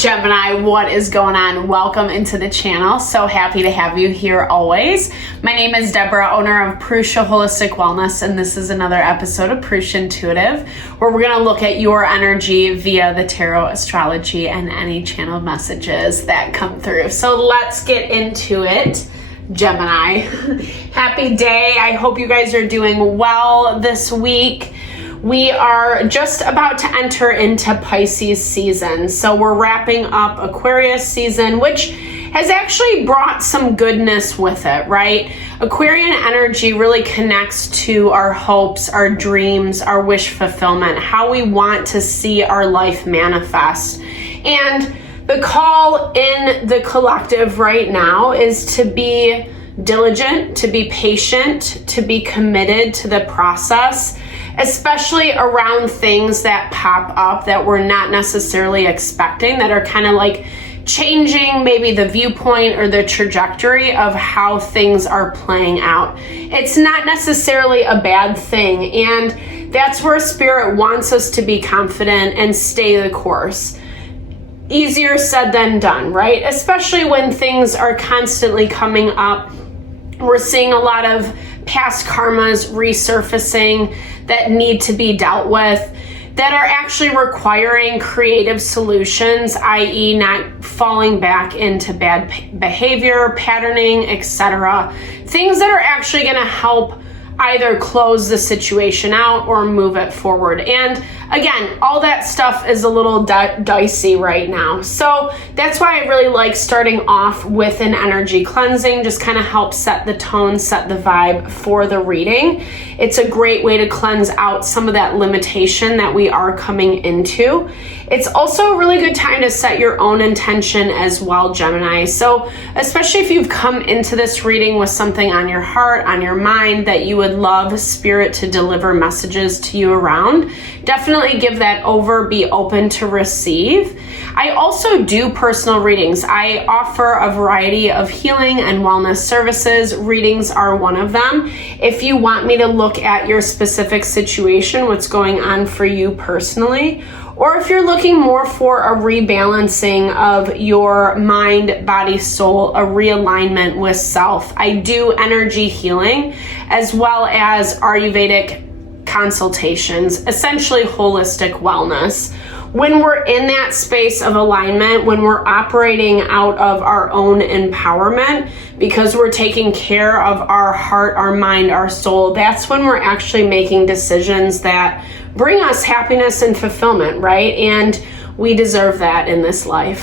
Gemini, what is going on? Welcome into the channel. So happy to have you here always. My name is Deborah, owner of Purusha Holistic Wellness, and this is another episode of Purusha Intuitive, where we're going to look at your energy via the tarot, astrology, and any channeled messages that come through. So let's get into it. Gemini, happy day. I hope you guys are doing well this week. We are just about to enter into Pisces season. So we're wrapping up Aquarius season, which has actually brought some goodness with it, right? Aquarian energy really connects to our hopes, our dreams, our wish fulfillment, how we want to see our life manifest. And the call in the collective right now is to be diligent, to be patient, to be committed to the process, especially around things that pop up that we're not necessarily expecting, that are kind of like changing maybe the viewpoint or the trajectory of how things are playing out. It's not necessarily a bad thing, and that's where Spirit wants us to be confident and stay the course. Easier said than done, right? Especially when things are constantly coming up. We're seeing a lot of past karmas resurfacing that need to be dealt with, that are actually requiring creative solutions, i.e. not falling back into bad behavior, patterning, etc. Things that are actually going to help either close the situation out or move it forward. And again, all that stuff is a little dicey right now. So that's why I really like starting off with an energy cleansing, just kind of help set the tone, set the vibe for the reading. It's a great way to cleanse out some of that limitation that we are coming into. It's also a really good time to set your own intention as well, Gemini. So especially if you've come into this reading with something on your heart, on your mind, that you would love Spirit to deliver messages to you around, definitely give that over, be open to receive. I also do personal readings. I offer a variety of healing and wellness services. Readings are one of them. If you want me to look at your specific situation, what's going on for you personally, or if you're looking more for a rebalancing of your mind, body, soul, a realignment with self, I do energy healing as well as Ayurvedic consultations, essentially holistic wellness. When we're in that space of alignment, when we're operating out of our own empowerment, because we're taking care of our heart, our mind, our soul, that's when we're actually making decisions that bring us happiness and fulfillment, right? And we deserve that in this life.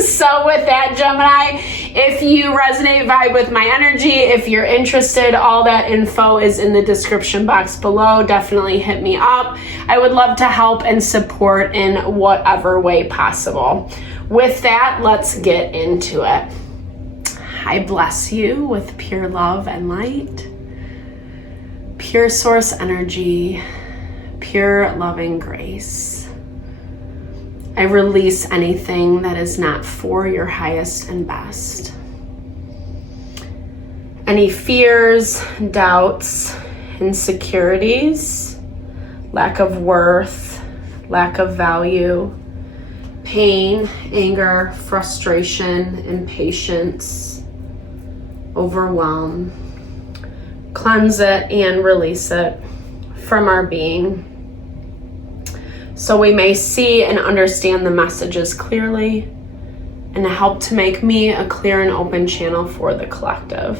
So with that, Gemini, if you resonate, vibe with my energy, if you're interested, all that info is in the description box below. Definitely hit me up. I would love to help and support in whatever way possible. With that, let's get into it. I bless you with pure love and light, pure source energy, pure loving grace. I release anything that is not for your highest and best. Any fears, doubts, insecurities, lack of worth, lack of value, pain, anger, frustration, impatience, overwhelm, cleanse it and release it from our being, so we may see and understand the messages clearly and help to make me a clear and open channel for the collective.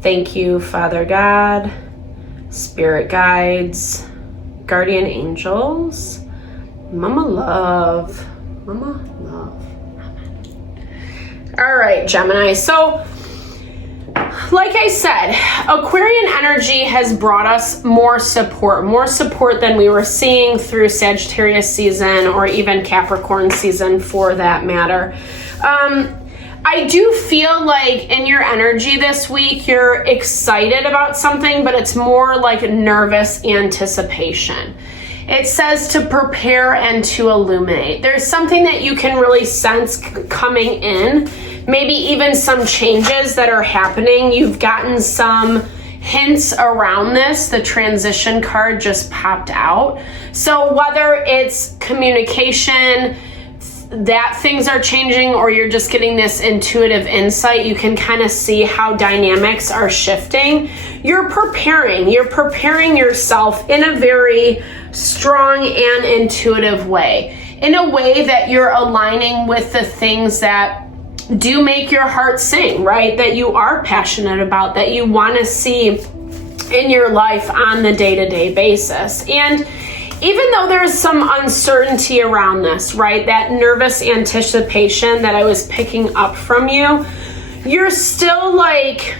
Thank you, Father God, Spirit guides, guardian angels, Mama Love. Amen. All right, Gemini. So like I said, Aquarian energy has brought us more support than we were seeing through Sagittarius season or even Capricorn season for that matter. I do feel like in your energy this week, you're excited about something, but it's more like nervous anticipation. It says to prepare and to illuminate. There's something that you can really sense coming in, maybe even some changes that are happening. You've gotten some hints around this. The transition card just popped out. So whether it's communication, that things are changing or you're just getting this intuitive insight, you can kind of see how dynamics are shifting. You're preparing yourself in a very strong and intuitive way, in a way that you're aligning with the things that do make your heart sing, right? That you are passionate about, that you want to see in your life on the day-to-day basis. And even though there's some uncertainty around this, right? That nervous anticipation that I was picking up from you, you're still like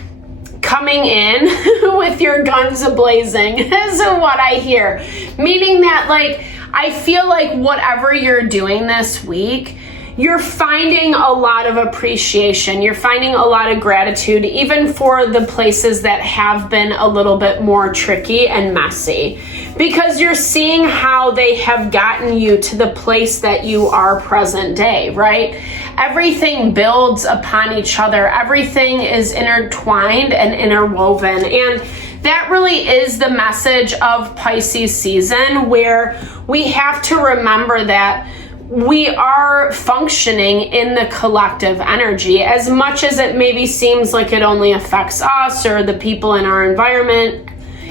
coming in with your guns a-blazing is what I hear. Meaning that like, I feel like whatever you're doing this week, you're finding a lot of appreciation. You're finding a lot of gratitude, even for the places that have been a little bit more tricky and messy, because you're seeing how they have gotten you to the place that you are present day, right? Everything builds upon each other. Everything is intertwined and interwoven. And that really is the message of Pisces season, where we have to remember that we are functioning in the collective energy. As much as it maybe seems like it only affects us or the people in our environment,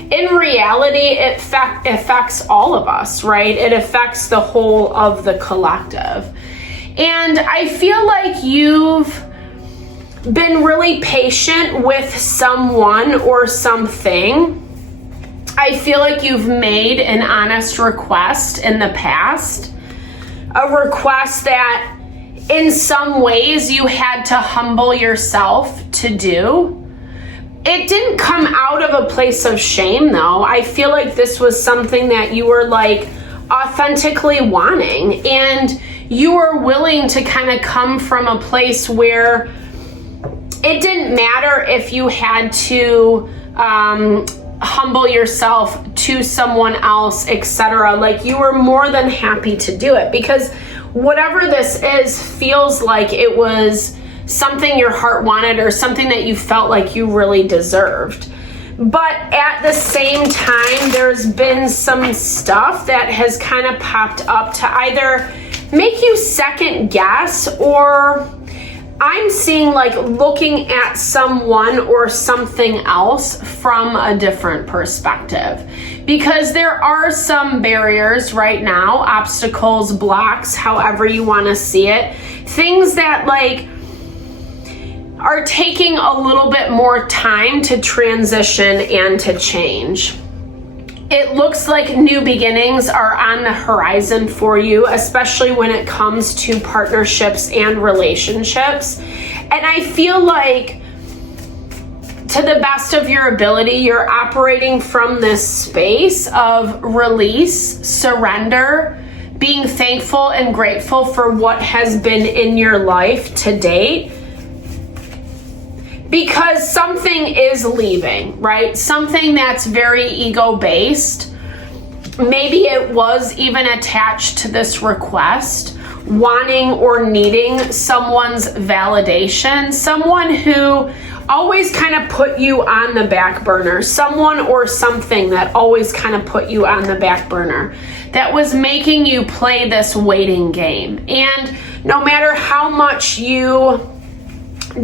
in reality, it affects all of us, right? It affects the whole of the collective. And I feel like you've been really patient with someone or something. I feel like you've made an honest request in the past. A request that in some ways you had to humble yourself to do. It didn't come out of a place of shame though. I feel like this was something that you were like authentically wanting, and you were willing to kind of come from a place where it didn't matter if you had to humble yourself to someone else, etc. Like, you were more than happy to do it, because whatever this is feels like it was something your heart wanted or something that you felt like you really deserved. But at the same time, there's been some stuff that has kind of popped up to either make you second guess, or I'm seeing like looking at someone or something else from a different perspective, because there are some barriers right now, obstacles, blocks, however you want to see it, things that like are taking a little bit more time to transition and to change. It looks like new beginnings are on the horizon for you, especially when it comes to partnerships and relationships. And I feel like, to the best of your ability, you're operating from this space of release, surrender, being thankful and grateful for what has been in your life to date. Because something is leaving, right? Something that's very ego-based. Maybe it was even attached to this request, wanting or needing someone's validation, someone who always kind of put you on the back burner, someone or something that always kind of put you on the back burner, that was making you play this waiting game. And no matter how much you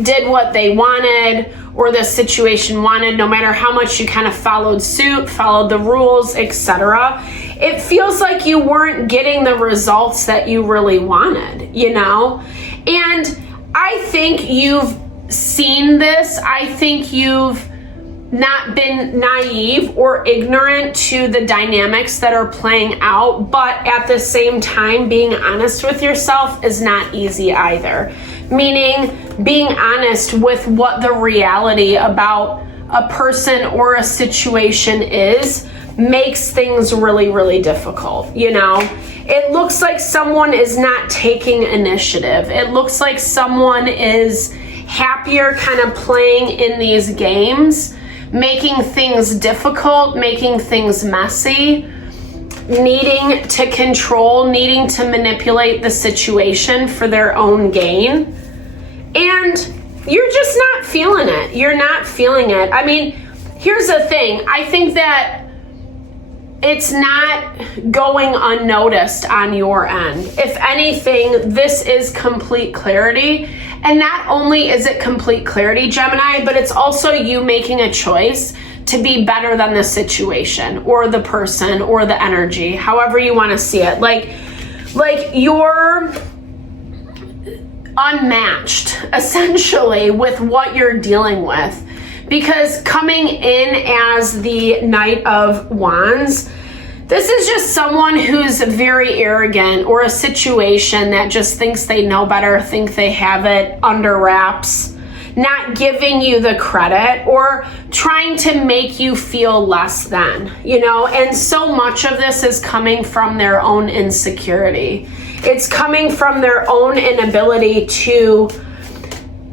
did what they wanted or the situation wanted, no matter how much you kind of followed suit, followed the rules, etc., it feels like you weren't getting the results that you really wanted, you know? And I think you've seen this. I think you've not been naive or ignorant to the dynamics that are playing out, but at the same time, being honest with yourself is not easy either. Meaning, being honest with what the reality about a person or a situation is makes things really, really difficult, you know? It looks like someone is not taking initiative. It looks like someone is happier kind of playing in these games, making things difficult, making things messy, needing to control, needing to manipulate the situation for their own gain. And you're just not feeling it. You're not feeling it. I mean, here's the thing. I think that it's not going unnoticed on your end. If anything, this is complete clarity. And not only is it complete clarity, Gemini, but it's also you making a choice to be better than the situation or the person or the energy, however you want to see it. Like you're unmatched, essentially, with what you're dealing with. Because coming in as the Knight of Wands, this is just someone who's very arrogant, or a situation that just thinks they know better, think they have it under wraps, not giving you the credit, or trying to make you feel less than, you know? And so much of this is coming from their own insecurity. It's coming from their own inability to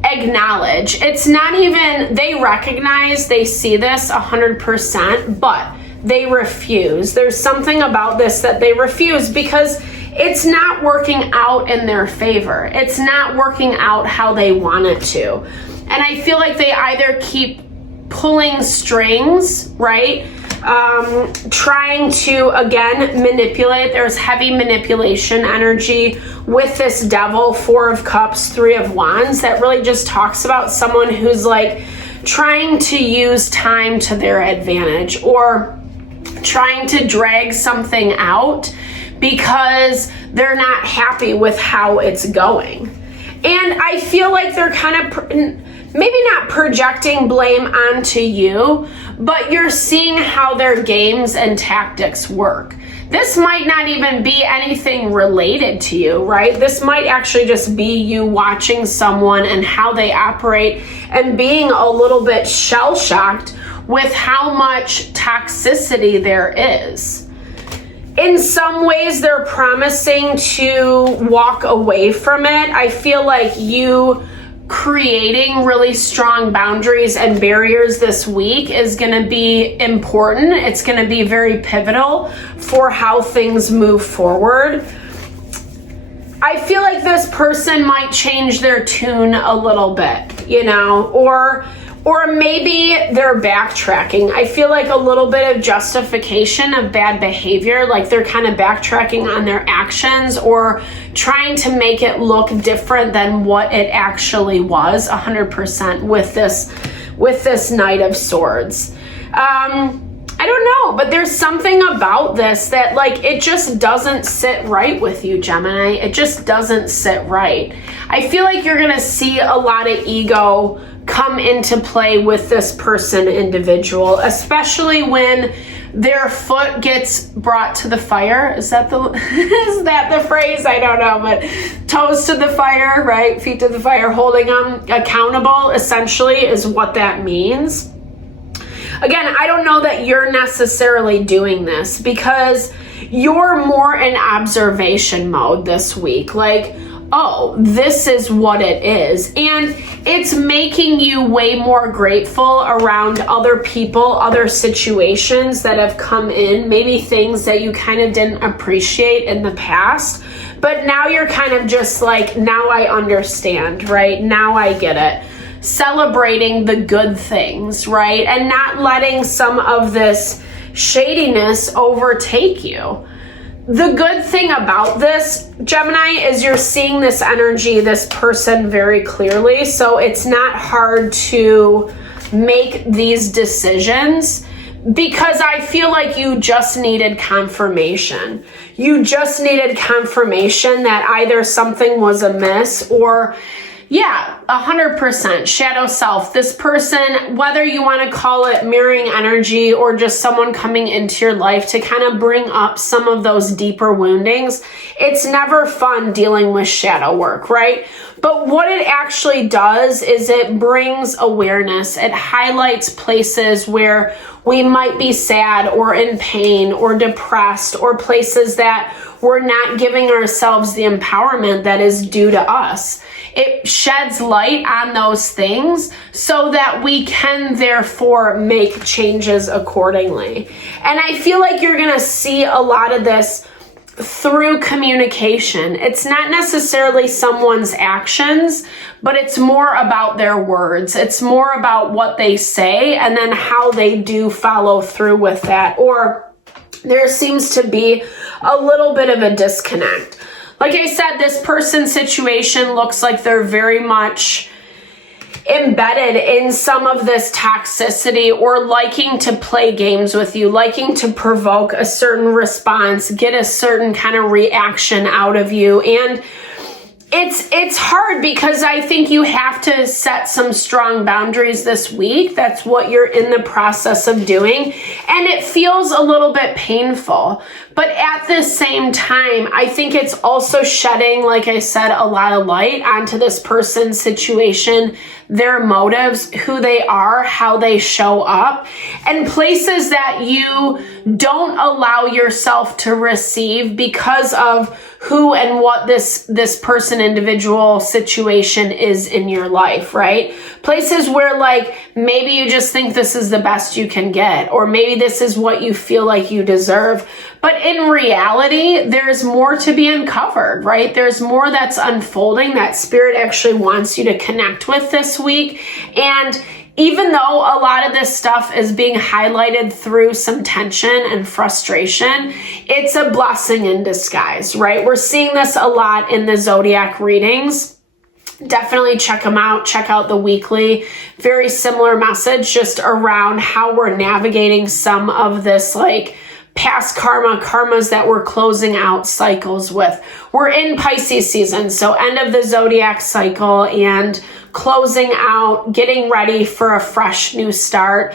acknowledge. It's not even, they recognize, they see this 100%, but they refuse. There's something about this that they refuse because it's not working out in their favor. It's not working out how they want it to. And I feel like they either keep pulling strings, right? Trying to, again, manipulate. There's heavy manipulation energy with this Devil, 4 of Cups, 3 of Wands, that really just talks about someone who's like trying to use time to their advantage, or trying to drag something out because they're not happy with how it's going. And I feel like they're kind of maybe not projecting blame onto you, but you're seeing how their games and tactics work. This might not even be anything related to you, right? This might actually just be you watching someone and how they operate and being a little bit shell-shocked with how much toxicity there is. In some ways, they're promising to walk away from it. I feel like you creating really strong boundaries and barriers this week is going to be important. It's going to be very pivotal for how things move forward. I feel like this person might change their tune a little bit, you know, or maybe they're backtracking. I feel like a little bit of justification of bad behavior, like they're kind of backtracking on their actions or trying to make it look different than what it actually was 100% with this Knight of Swords. I don't know, but there's something about this that, like, it just doesn't sit right with you, Gemini. It just doesn't sit right. I feel like you're going to see a lot of ego come into play with this person, individual, especially when their foot gets brought to the fire. Is that the phrase? I don't know, but toes to the fire, right? Feet to the fire, holding them accountable, essentially, is what that means. Again, I don't know that you're necessarily doing this because you're more in observation mode this week. Like, oh, this is what it is. And it's making you way more grateful around other people, other situations that have come in, maybe things that you kind of didn't appreciate in the past. But now you're kind of just like, now I understand, right? Now I get it. Celebrating the good things, right? And not letting some of this shadiness overtake you. The good thing about this, Gemini, is you're seeing this energy, this person very clearly. So it's not hard to make these decisions because I feel like you just needed confirmation. You just needed confirmation that either something was amiss or, yeah, 100%. Shadow self. This person, whether you want to call it mirroring energy or just someone coming into your life to kind of bring up some of those deeper woundings, it's never fun dealing with shadow work, right? But what it actually does is it brings awareness. It highlights places where we might be sad or in pain or depressed, or places that we're not giving ourselves the empowerment that is due to us. It sheds light on those things so that we can therefore make changes accordingly. And I feel like you're going to see a lot of this through communication. It's not necessarily someone's actions, but it's more about their words. It's more about what they say and then how they do follow through with that. Or there seems to be a little bit of a disconnect. Like I said, this person's situation looks like they're very much embedded in some of this toxicity, or liking to play games with you, liking to provoke a certain response, get a certain kind of reaction out of you. And it's hard because I think you have to set some strong boundaries this week. That's what you're in the process of doing. And it feels a little bit painful. But at the same time, I think it's also shedding, like I said, a lot of light onto this person's situation, their motives, who they are, how they show up, and places that you don't allow yourself to receive because of who and what this person, individual situation is in your life, right? Places where like maybe you just think this is the best you can get, or maybe this is what you feel like you deserve. But in reality, there's more to be uncovered, right? There's more that's unfolding that Spirit actually wants you to connect with this week. And even though a lot of this stuff is being highlighted through some tension and frustration, it's a blessing in disguise, right? We're seeing this a lot in the zodiac readings. Definitely check them out. Check out the weekly. Very similar message just around how we're navigating some of this like past karmas that we're closing out cycles with. We're in Pisces season, so end of the zodiac cycle and closing out, getting ready for a fresh new start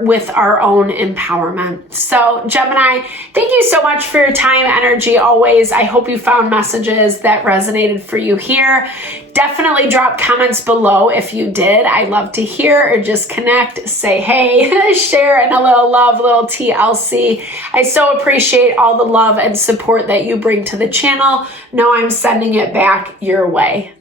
with our own empowerment. So Gemini, thank you so much for your time, energy always. I hope you found messages that resonated for you here. Definitely drop comments below if you did. I love to hear, or just connect, say hey, share, and a little love, little TLC. I so appreciate all the love and support that you bring to the channel. Know I'm sending it back your way.